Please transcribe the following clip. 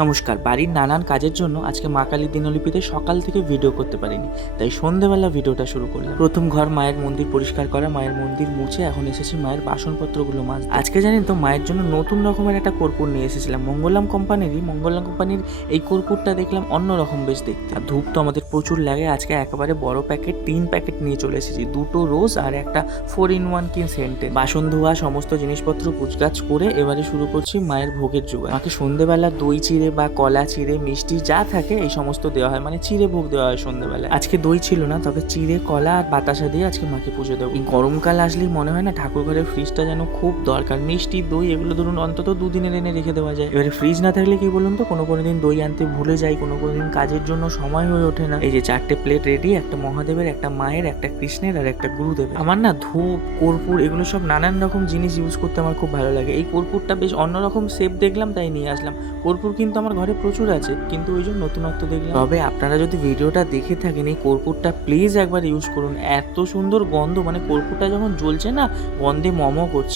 নমস্কার। বাড়ির নানান কাজের জন্য আজকে মা কালীর দিনলিপিতে সকাল থেকে ভিডিও করতে পারিনি, তাই সন্ধেবেলা ভিডিওটা শুরু করলাম। প্রথম ঘর মায়ের মন্দির পরিষ্কার করা, মায়ের মন্দির মুছে এখন এসেছি মায়ের বাসনপত্রগুলো মাজতে। আজকে জানেন তো, মায়ের জন্য নতুন রকমের একটা কর্পূর নিয়ে এসেছিলাম। মঙ্গলম কোম্পানির এই কর্পূরটা দেখলাম অন্যরকম বেশ দেখতে। আর ধূপ তো আমাদের প্রচুর লাগে, আজকে একেবারে বড় প্যাকেট 3 প্যাকেট নিয়ে চলে এসেছি, 2টো রোজ আর একটা 4-in-1 সেন্টে। বাসন ধোয়া সমস্ত জিনিসপত্র কুচকাচ করে এবারে শুরু করছি মায়ের ভোগের জোগাড়। মাকে সন্ধ্যেবেলা দই চিড়ে বা কলা চিড়ে মিষ্টি যা থাকে এই সমস্ত দেওয়া হয়, মানে চিড়ে ভোগ দেওয়া হয় সন্ধ্যেবেলা। আজকে দই ছিল না, তবে চিড়ে কলা আর বাতাসা দিয়ে আজকে মাকে পুজো দেবো। এই গরমকাল আসলেই মনে হয় না ঠাকুর ঘরের ফ্রিজটা যেন খুব দরকার। মিষ্টি দই এগুলো ধরুন অন্তত 2 দিনের এনে রেখে দেওয়া যায়। এবারে ফ্রিজ না থাকলে কি বলুন তো, কোনো দিন দই আনতে ভুলে যাই, কোনো দিন কাজের জন্য সময় হয়ে ওঠে না। এই যে 4টে প্লেট রেডি, একটা মহাদেবের, একটা মায়ের, একটা কৃষ্ণের আর একটা গুরুদেবের। আমার না ধূপ কর্পূর এগুলো সব নানান রকম জিনিস ইউজ করতে আমার খুব ভালো লাগে। এই কর্পূরটা বেশ অন্যরকম শেপ দেখলাম তাই নিয়ে আসলাম। কর্পূর কিন্তু আমার ঘরে প্রচুর আছে, কিন্তু ওই জন্য নতুনত্ব দেখলাম। তবে আপনারা যদি ভিডিওটা দেখে থাকেন, এই কর্পূরটা প্লিজ একবার ইউজ করুন। এত সুন্দর গন্ধ, মানে কর্পূরটা যখন জ্বলছে না, গন্ধে মম করছে।